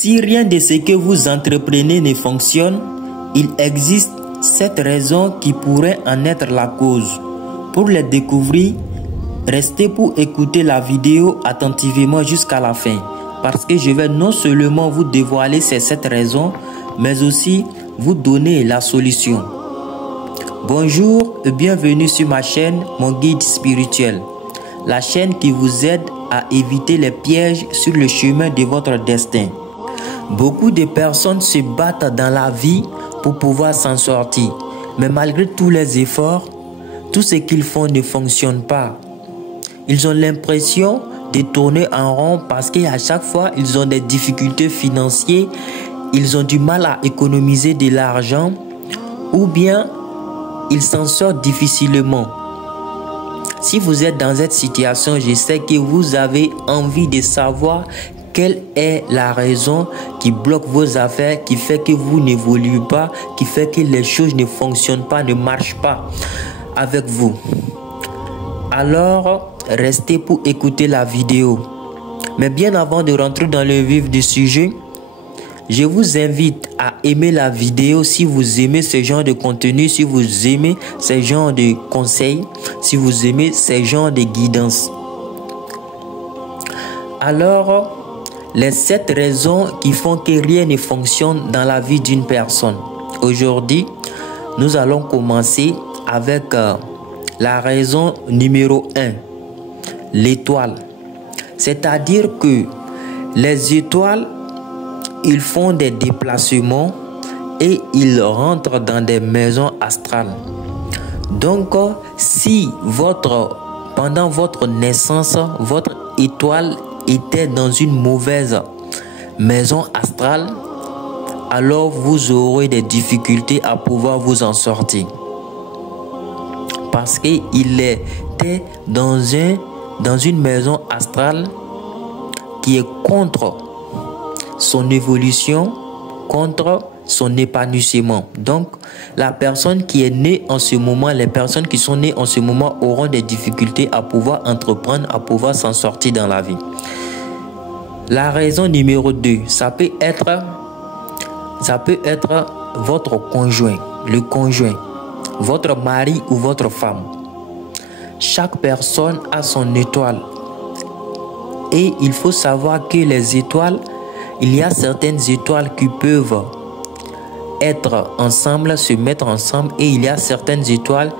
Si rien de ce que vous entreprenez ne fonctionne, il existe 7 raisons qui pourraient en être la cause. Pour les découvrir, restez pour écouter la vidéo attentivement jusqu'à la fin, parce que je vais non seulement vous dévoiler ces 7 raisons, mais aussi vous donner la solution. Bonjour et bienvenue sur ma chaîne Mon Guide Spirituel, la chaîne qui vous aide à éviter les pièges sur le chemin de votre destin. Beaucoup de personnes se battent dans la vie pour pouvoir s'en sortir, mais malgré tous les efforts, tout ce qu'ils font ne fonctionne pas. Ils ont l'impression de tourner en rond parce qu'à chaque fois, ils ont des difficultés financières, ils ont du mal à économiser de l'argent ou bien ils s'en sortent difficilement. Si vous êtes dans cette situation, je sais que vous avez envie de savoir quelle est la raison qui bloque vos affaires, qui fait que vous n'évoluez pas, qui fait que les choses ne fonctionnent pas, ne marchent pas avec vous. Alors, restez pour écouter la vidéo. Mais bien avant de rentrer dans le vif du sujet, je vous invite à aimer la vidéo si vous aimez ce genre de contenu, si vous aimez ce genre de conseils, si vous aimez ce genre de guidance. Alors, les 7 raisons qui font que rien ne fonctionne dans la vie d'une personne. Aujourd'hui, nous allons commencer avec la raison numéro 1, l'étoile. C'est-à-dire que les étoiles, ils font des déplacements et ils rentrent dans des maisons astrales. Donc, si pendant votre naissance, votre étoile était dans une mauvaise maison astrale, alors vous aurez des difficultés à pouvoir vous en sortir. Parce qu'il était dans une maison astrale qui est contre son évolution, contre son épanouissement. Donc, la personne qui est née en ce moment, les personnes qui sont nées en ce moment auront des difficultés à pouvoir entreprendre, à pouvoir s'en sortir dans la vie. La raison numéro 2, ça peut être votre conjoint, le conjoint, votre mari ou votre femme. Chaque personne a son étoile. Et il faut savoir que les étoiles, il y a certaines étoiles qui peuvent être ensemble, se mettre ensemble, et il y a certaines étoiles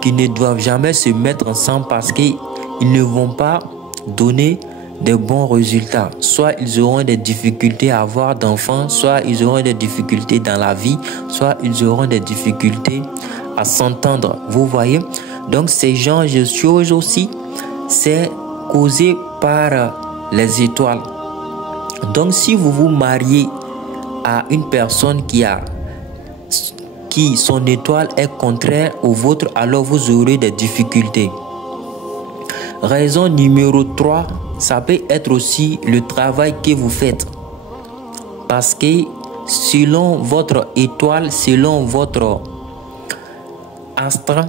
qui ne doivent jamais se mettre ensemble parce qu'ils ne vont pas donner de bons résultats. Soit ils auront des difficultés à avoir d'enfants, soit ils auront des difficultés dans la vie, soit ils auront des difficultés à s'entendre. Vous voyez? Donc ces genres de choses aussi, c'est causé par les étoiles. Donc si vous vous mariez à une personne qui son étoile est contraire au vôtre, alors vous aurez des difficultés. Raison numéro 3, ça peut être aussi le travail que vous faites. Parce que selon votre étoile, selon votre astre,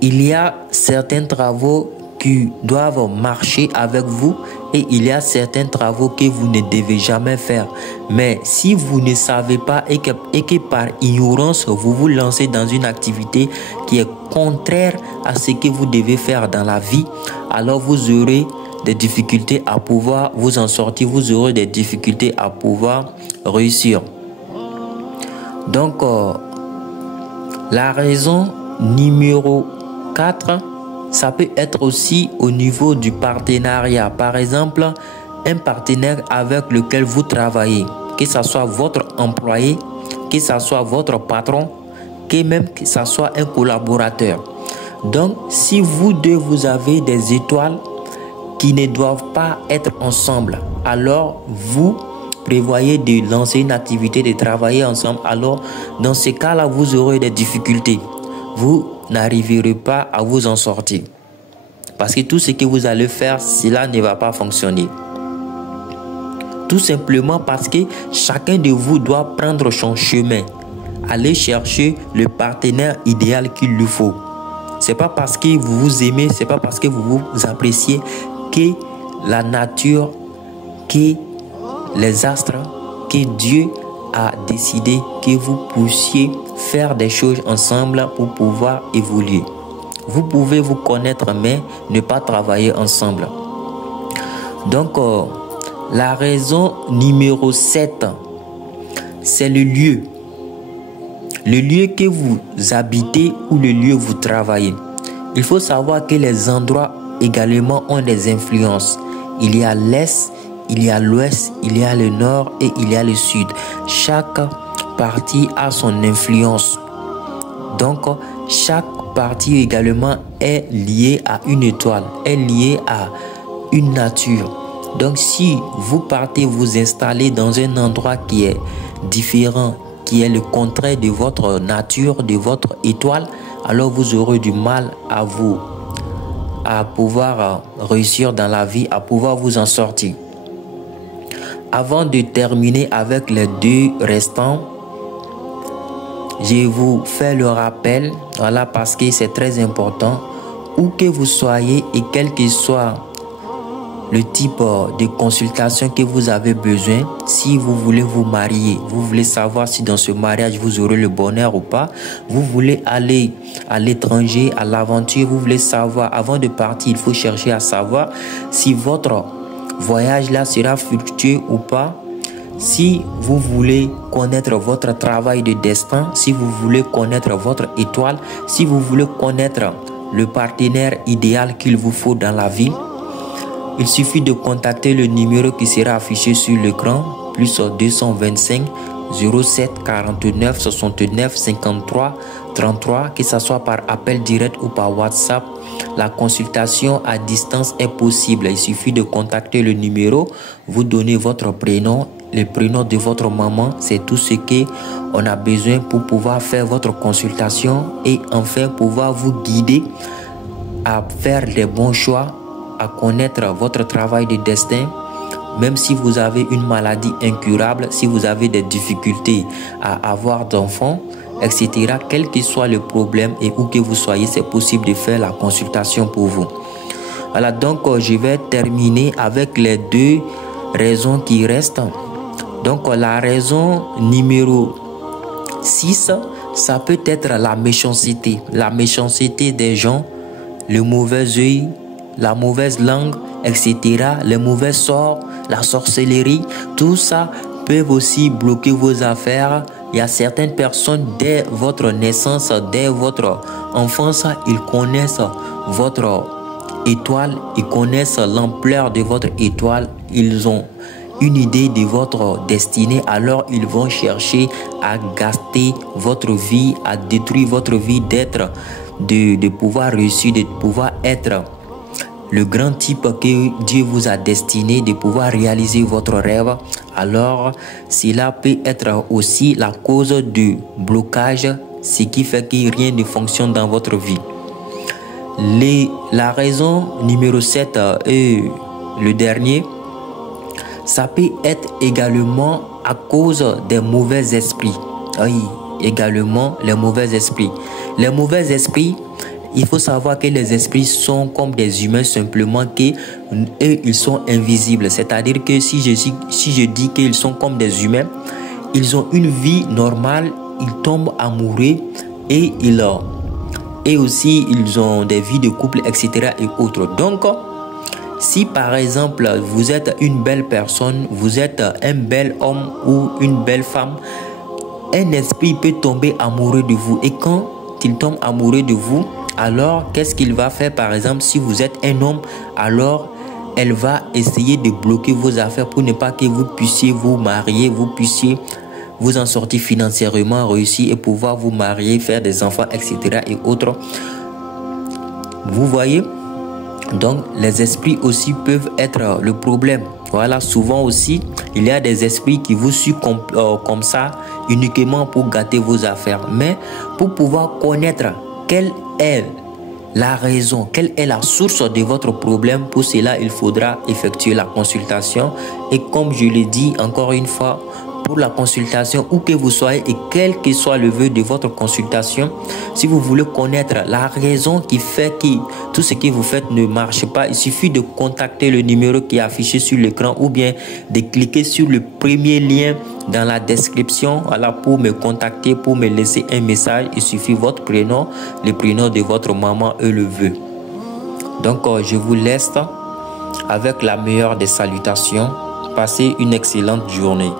il y a certains travaux qui doivent marcher avec vous et il y a certains travaux que vous ne devez jamais faire. Mais si vous ne savez pas et que par ignorance, vous vous lancez dans une activité qui est contraire à ce que vous devez faire dans la vie, alors vous aurez des difficultés à pouvoir vous en sortir, vous aurez des difficultés à pouvoir réussir. Donc, la raison numéro 4, ça peut être aussi au niveau du partenariat. Par exemple, un partenaire avec lequel vous travaillez, que ce soit votre employé, que ce soit votre patron, que ce soit un collaborateur. Donc, si vous deux, vous avez des étoiles qui ne doivent pas être ensemble, alors vous prévoyez de lancer une activité, de travailler ensemble, alors dans ce cas-là, vous aurez des difficultés. Vous n'arriverez pas à vous en sortir. Parce que tout ce que vous allez faire, cela ne va pas fonctionner. Tout simplement parce que chacun de vous doit prendre son chemin. Aller chercher le partenaire idéal qu'il lui faut. C'est pas parce que vous vous aimez, c'est pas parce que vous vous appréciez que la nature, que les astres que Dieu a décidé que vous puissiez faire des choses ensemble pour pouvoir évoluer. Vous pouvez vous connaître mais ne pas travailler ensemble. Donc, la raison numéro 7, c'est le lieu. Le lieu que vous habitez ou le lieu où vous travaillez. Il faut savoir que les endroits également ont des influences. Il y a l'Est, il y a l'Ouest, il y a le Nord et il y a le Sud. Chaque partie a son influence. Donc, chaque partie également est liée à une étoile, est liée à une nature. Donc, si vous partez vous installer dans un endroit qui est différent, qui est le contraire de votre nature, de votre étoile, alors vous aurez du mal à pouvoir réussir dans la vie, à pouvoir vous en sortir. Avant de terminer avec les 2 restants, je vous fais le rappel, voilà, parce que c'est très important, où que vous soyez et quel que soit le type de consultation que vous avez besoin, si vous voulez vous marier, vous voulez savoir si dans ce mariage vous aurez le bonheur ou pas, vous voulez aller à l'étranger, à l'aventure, vous voulez savoir, avant de partir, il faut chercher à savoir si votre voyage là sera fructueux ou pas, si vous voulez connaître votre travail de destin, si vous voulez connaître votre étoile, si vous voulez connaître le partenaire idéal qu'il vous faut dans la vie, il suffit de contacter le numéro qui sera affiché sur l'écran, plus 225 07 49 69 53 33, que ce soit par appel direct ou par WhatsApp. La consultation à distance est possible. Il suffit de contacter le numéro, vous donnez votre prénom, le prénom de votre maman, c'est tout ce qu'on a besoin pour pouvoir faire votre consultation et enfin pouvoir vous guider à faire les bons choix, à connaître votre travail de destin. Même si vous avez une maladie incurable, si vous avez des difficultés à avoir d'enfants, etc., quel que soit le problème et où que vous soyez, c'est possible de faire la consultation pour vous. Voilà, donc je vais terminer avec les 2 raisons qui restent. Donc la raison numéro 6, ça peut être la méchanceté des gens, le mauvais œil, la mauvaise langue, etc., les mauvais sorts, la sorcellerie, tout ça peut aussi bloquer vos affaires. Il y a certaines personnes, dès votre naissance, dès votre enfance, ils connaissent votre étoile, ils connaissent l'ampleur de votre étoile, ils ont une idée de votre destinée, alors ils vont chercher à gâter votre vie, à détruire votre vie, de pouvoir réussir, de pouvoir être le grand type que Dieu vous a destiné, de pouvoir réaliser votre rêve. Alors cela peut être aussi la cause du blocage, ce qui fait que rien ne fonctionne dans votre vie. La raison numéro 7 et le dernier, ça peut être également à cause des mauvais esprits. Oui, également les mauvais esprits. Les mauvais esprits, il faut savoir que les esprits sont comme des humains, simplement qu'eux, ils sont invisibles. C'est-à-dire que si je dis qu'ils sont comme des humains, ils ont une vie normale, ils tombent amoureux et aussi ils ont des vies de couple, etc. et autres. Donc, si par exemple vous êtes une belle personne, vous êtes un bel homme ou une belle femme, un esprit peut tomber amoureux de vous. Et quand il tombe amoureux de vous, alors qu'est-ce qu'il va faire? Par exemple, si vous êtes un homme, alors elle va essayer de bloquer vos affaires pour ne pas que vous puissiez vous marier, vous puissiez vous en sortir financièrement, réussir et pouvoir vous marier, faire des enfants, etc. et autres. Vous voyez? Donc, les esprits aussi peuvent être le problème. Voilà, souvent aussi, il y a des esprits qui vous suivent comme ça, uniquement pour gâter vos affaires. Mais pour pouvoir connaître quelle est la raison, quelle est la source de votre problème, pour cela, il faudra effectuer la consultation. Et comme je l'ai dit encore une fois, pour la consultation, où que vous soyez et quel que soit le vœu de votre consultation, si vous voulez connaître la raison qui fait que tout ce que vous faites ne marche pas, il suffit de contacter le numéro qui est affiché sur l'écran ou bien de cliquer sur le premier lien Dans la description, voilà, pour me contacter, pour me laisser un message, il suffit votre prénom, le prénom de votre maman et le vœu. Donc, je vous laisse avec la meilleure des salutations. Passez une excellente journée.